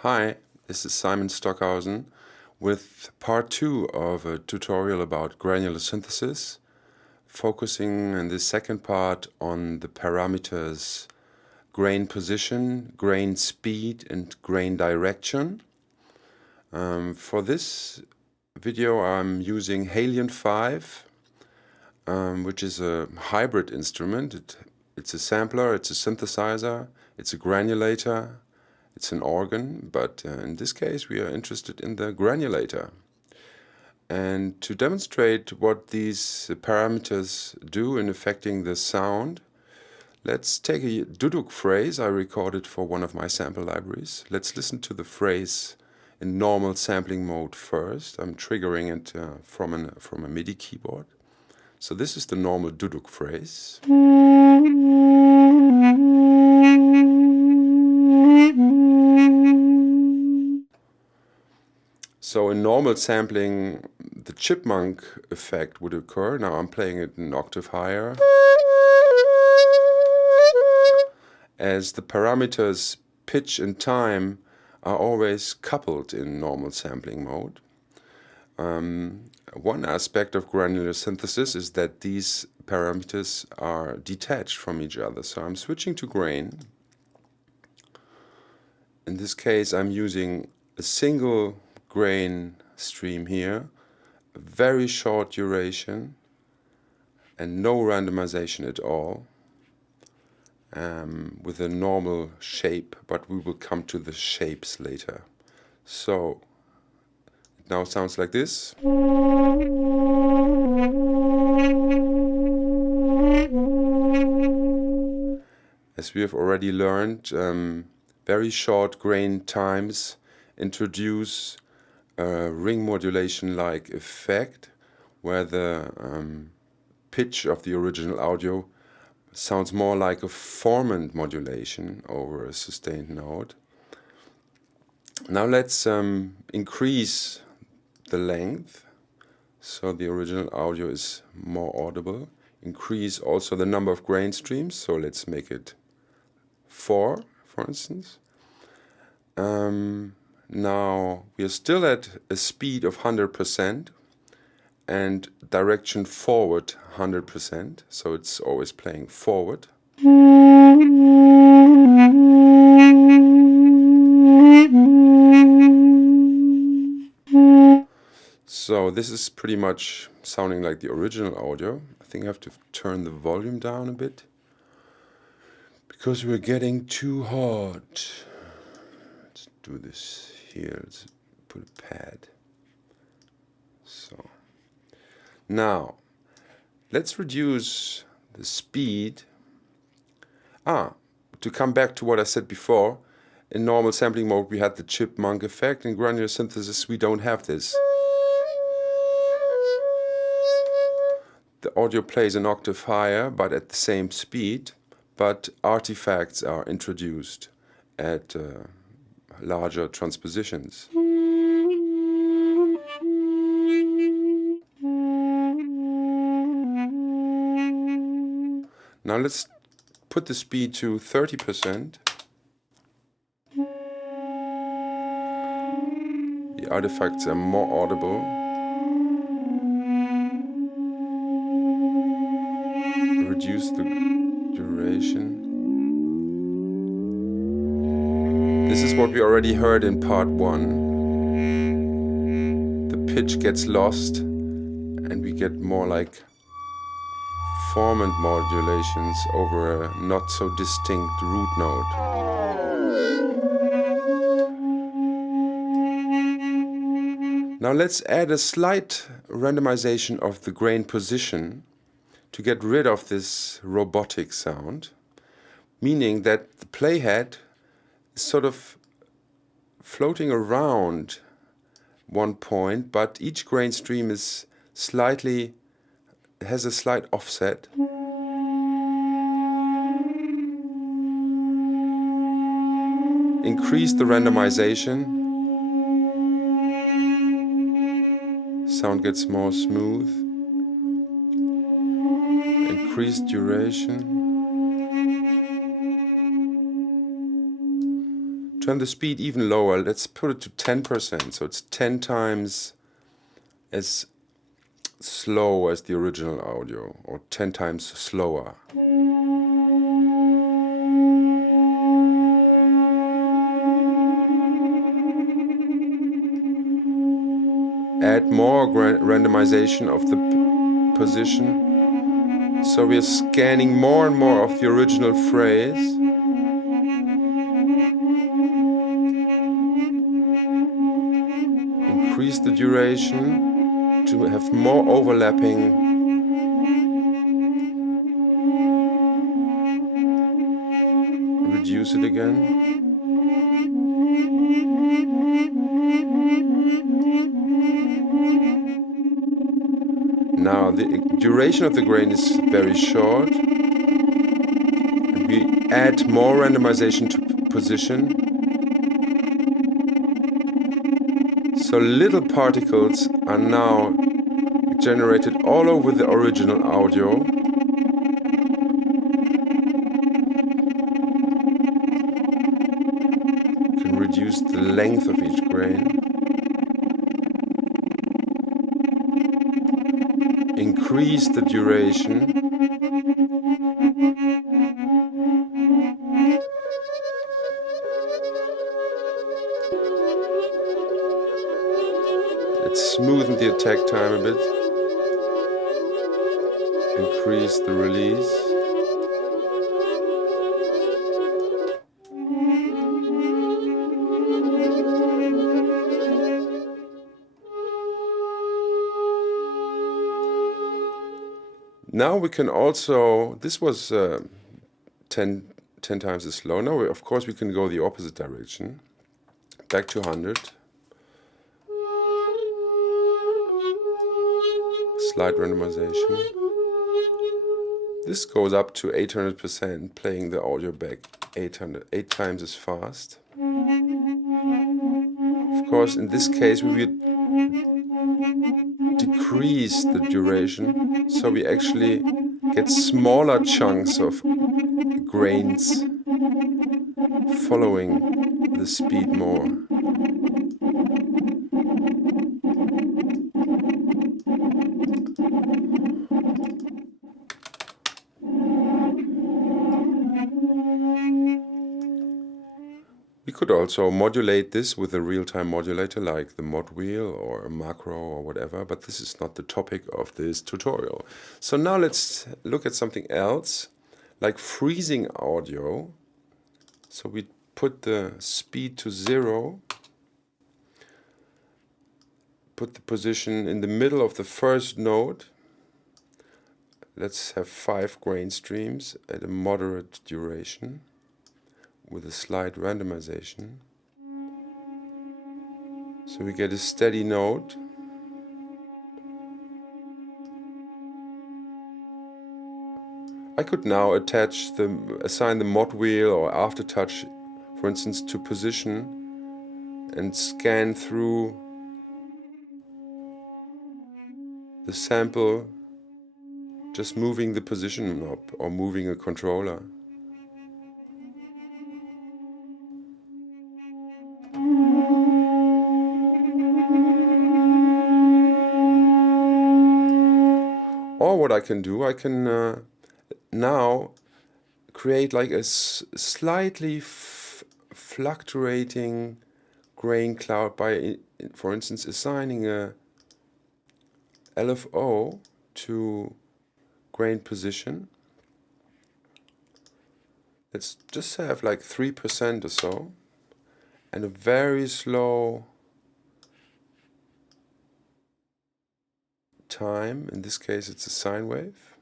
Hi, this is Simon Stockhausen with part 2 of a tutorial about granular synthesis, focusing in the second part on the parameters grain position, grain speed and grain direction. For this video I'm using Halion 5, which is a hybrid instrument. It's a sampler, it's a synthesizer, it's a granulator, it's an organ, but in this case we are interested in the granulator. And to demonstrate what these parameters do in affecting the sound, let's take a duduk phrase I recorded for one of my sample libraries. Let's listen to the phrase in normal sampling mode first. I'm triggering it from a MIDI keyboard. So this is the normal duduk phrase. So in normal sampling, the chipmunk effect would occur. Now I'm playing it an octave higher. As the parameters pitch and time are always coupled in normal sampling mode. One aspect of granular synthesis is that these parameters are detached from each other. So I'm switching to grain. In this case, I'm using a single grain stream here, a very short duration, and no randomization at all, with a normal shape, but we will come to the shapes later. So it now sounds like this. As we have already learned, very short grain times introduce a ring modulation-like effect, where the pitch of the original audio sounds more like a formant modulation over a sustained note. Now let's increase the length so the original audio is more audible. Increase also the number of grain streams, so let's make it 4, for instance. Now we are still at a speed of 100% and direction forward 100%, so it's always playing forward. So this is pretty much sounding like the original audio. I think I have to turn the volume down a bit because we're getting too hot. Let's do this here. Let's put a pad. So now let's reduce the speed. To come back to what I said before, in normal sampling mode we had the chipmunk effect. In granular synthesis we don't have this. The audio plays an octave higher but at the same speed, but artifacts are introduced at larger transpositions. Now let's put the speed to 30%. The artifacts are more audible. Reduce the duration. This is what we already heard in part 1. The pitch gets lost and we get more like formant modulations over a not so distinct root note. Now let's add a slight randomization of the grain position to get rid of this robotic sound, meaning that the playhead is sort of floating around one point, but each grain stream is has a slight offset. Increase the randomization. Sound gets more smooth. Increase duration. turn the speed even lower. Let's put it to 10%, so it's 10 times as slow as the original audio, or 10 times slower. Add more randomization of the position, so we are scanning more and more of the original phrase. Increase the duration to have more overlapping. Reduce it again. Now the duration of the grain is very short. And we add more randomization to position. So little particles are now generated all over the original audio. You can reduce the length of each grain. Increase the duration. Let's smoothen the attack time a bit. Increase the release. Now we can also, this was 10 times as slow. Now, of course, we can go the opposite direction. Back to 100. Slight randomization. This goes up to 800%, playing the audio back 8 times as fast. Of course, in this case, we would decrease the duration, so we actually get smaller chunks of grains following the speed more. We could also modulate this with a real-time modulator like the mod wheel or a macro or whatever, but this is not the topic of this tutorial. So now let's look at something else, like freezing audio. So we put the speed to 0, put the position in the middle of the first note. Let's have 5 grain streams at a moderate duration, with a slight randomization. So we get a steady note. I could now assign the mod wheel or aftertouch, for instance, to position and scan through the sample, just moving the position knob or moving a controller. Or what I can do, I can now create like a slightly fluctuating grain cloud by, for instance, assigning a LFO to grain position. Let's just have like 3% or so, and a very slow time. In this case, it's a sine wave.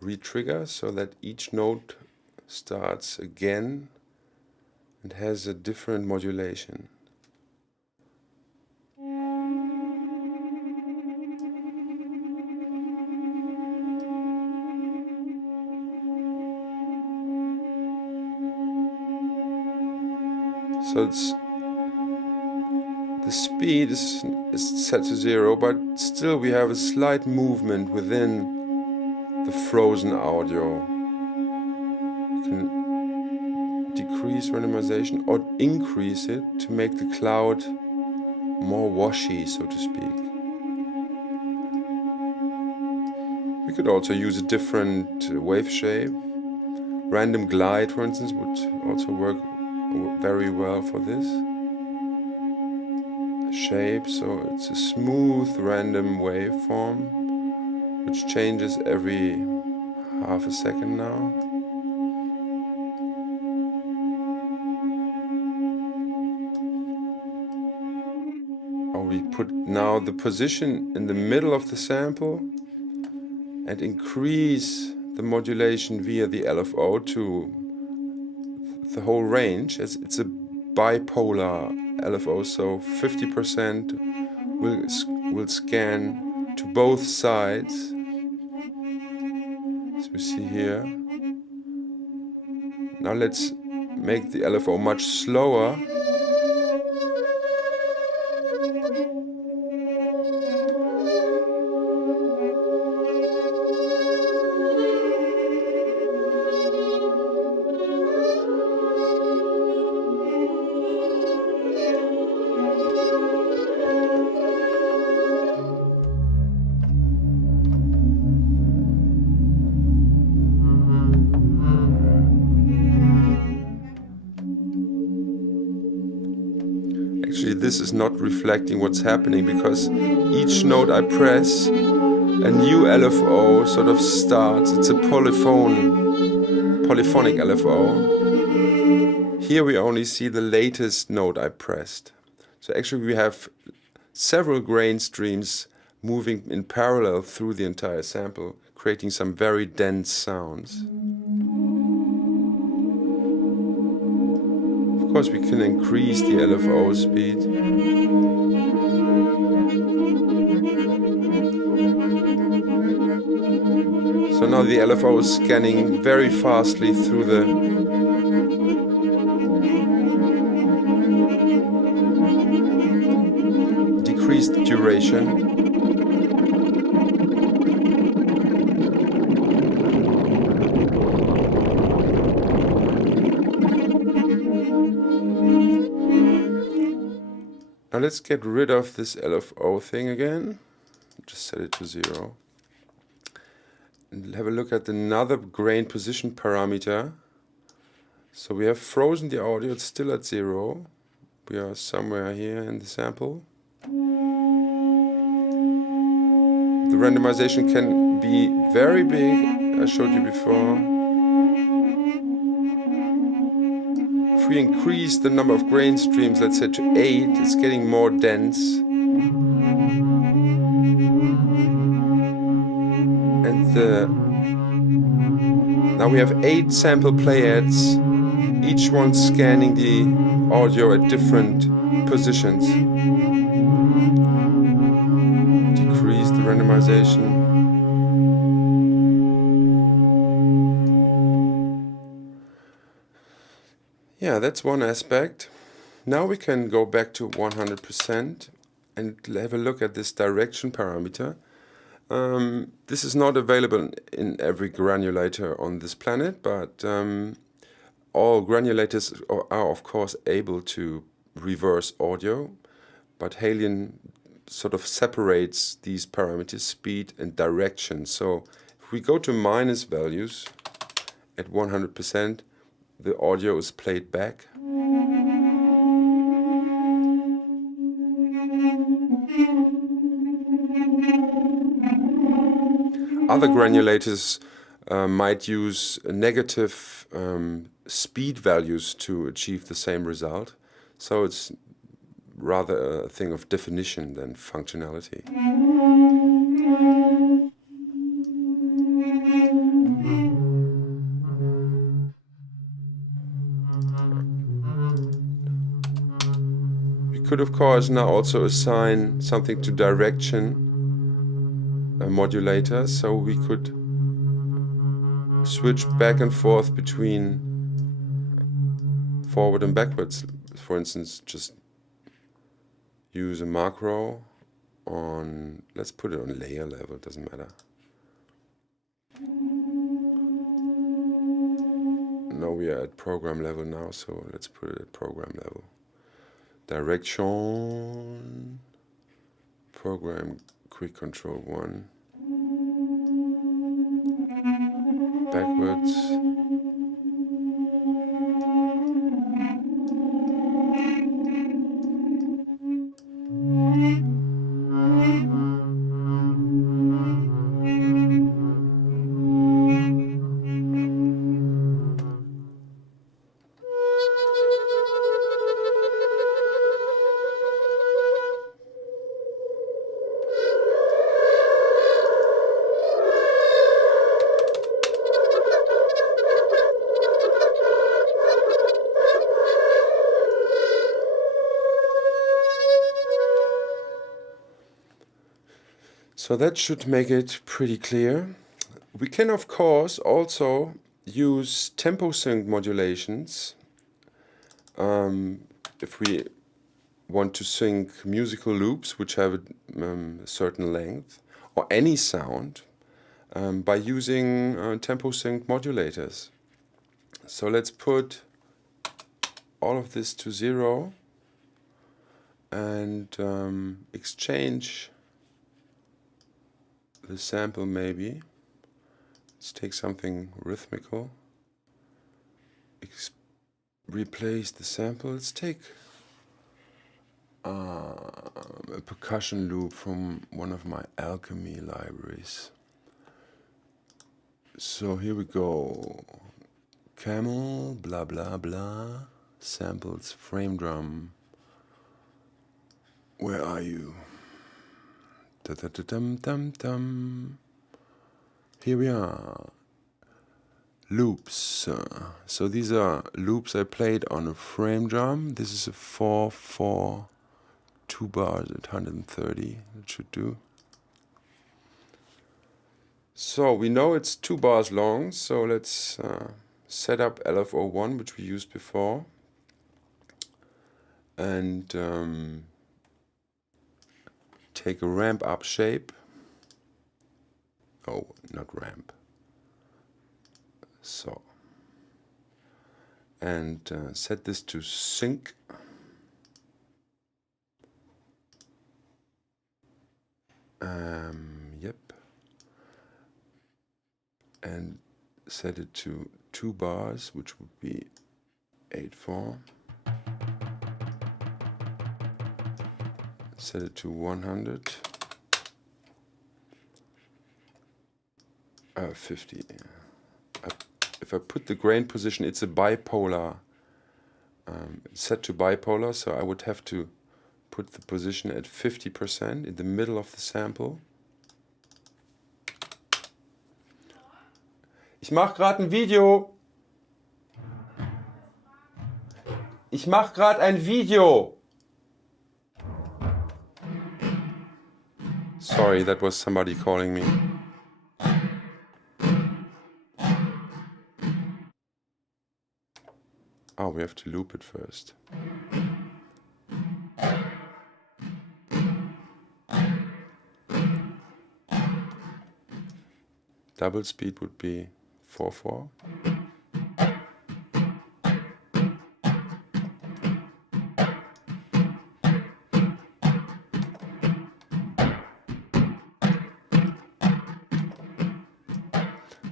Retrigger so that each note starts again and has a different modulation. So the speed is set to 0, but still we have a slight movement within the frozen audio. You can decrease randomization or increase it to make the cloud more washy, so to speak. We could also use a different wave shape. Random glide, for instance, would also work very well for this shape. So it's a smooth random waveform which changes every half a second now. Or we put now the position in the middle of the sample and increase the modulation via the LFO to the whole range. It's a bipolar LFO, so 50% will scan to both sides, as we see here. Now let's make the LFO much slower. Actually, this is not reflecting what's happening because each note I press, a new LFO sort of starts. It's a polyphonic LFO. Here we only see the latest note I pressed. So actually we have several grain streams moving in parallel through the entire sample, creating some very dense sounds. Of course, we can increase the LFO speed. So now the LFO is scanning very fastly through the decreased duration. Now let's get rid of this LFO thing again. Just set it to 0. And have a look at another grain position parameter. So we have frozen the audio, it's still at 0. We are somewhere here in the sample. The randomization can be very big, I showed you before. If we increase the number of grain streams, let's say to 8, it's getting more dense. And now we have 8 sample playheads, each one scanning the audio at different positions. Decrease the randomization. Yeah, that's one aspect. Now we can go back to 100% and have a look at this direction parameter. This is not available in every granulator on this planet, but all granulators are of course able to reverse audio, but Halion sort of separates these parameters, speed and direction. So if we go to minus values at 100%, the audio is played back. Other granulators might use negative speed values to achieve the same result. So it's rather a thing of definition than functionality. We could of course now also assign something to direction modulator, so we could switch back and forth between forward and backwards. For instance, just use a macro on, let's put it on layer level, it doesn't matter. know we are at program level now, so let's put it at program level. Direction, program quick control 1, backwards, so that should make it pretty clear. We can of course also use tempo sync modulations if we want to sync musical loops which have a certain length or any sound by using tempo sync modulators. So let's put all of this to 0 and exchange the sample maybe. Let's take something rhythmical. Replace the sample. Let's take a percussion loop from one of my alchemy libraries. So here we go. Camel, blah blah blah. Samples, frame drum. Where are you? Da da da dum dum dum. Here we are. Loops. So these are loops I played on a frame drum. This is a 4/4, 2 bars at 130. That should do. So we know it's 2 bars long. So let's set up LFO1, which we used before, and take a ramp up shape. Oh, not ramp. So, and set this to sync. Yep. And set it to 2 bars, which would be 8/4. Set it to 100. 50. If I put the grain position, it's a bipolar, set to bipolar, so I would have to put the position at 50% in the middle of the sample. Ich mache gerade ein Video. Ich mache gerade ein Video. Sorry, that was somebody calling me. Oh, we have to loop it first. Double speed would be 4/4.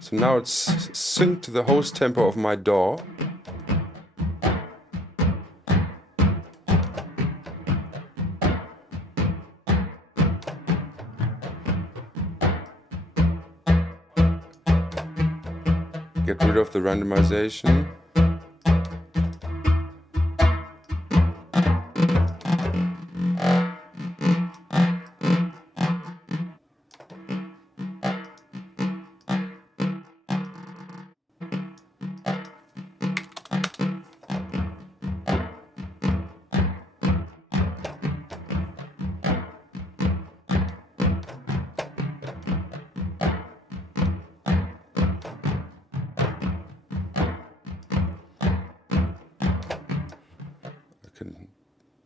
So now it's synced to the host tempo of my DAW. Get rid of the randomization.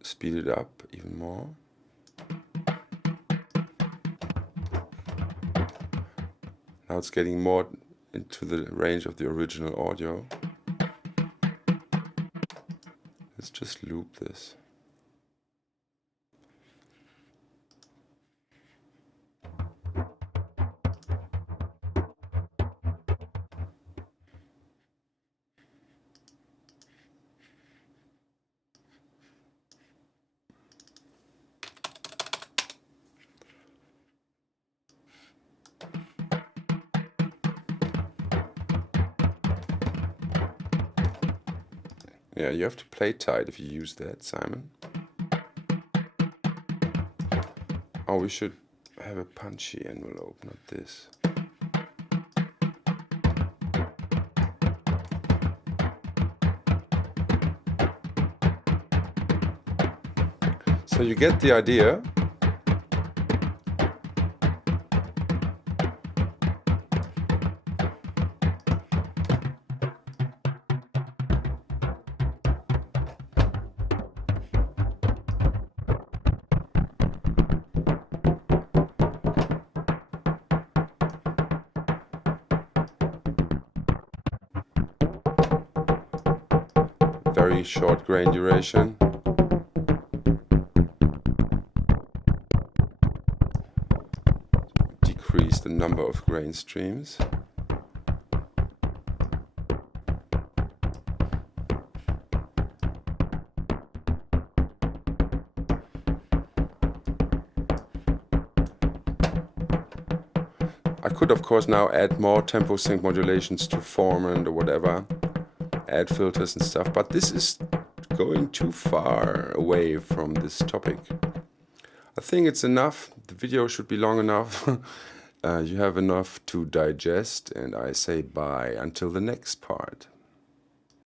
Speed it up even more. Now it's getting more into the range of the original audio. just loop this. Yeah, you have to play tight if you use that, Simon. Oh, we should have a punchy envelope, not this. So you get the idea. Very short grain duration. Decrease the number of grain streams. I could of course now add more tempo sync modulations to Foreman or whatever, add filters and stuff, but this is going too far away from this topic. I think it's enough. The video should be long enough. You have enough to digest, and I say bye until the next part.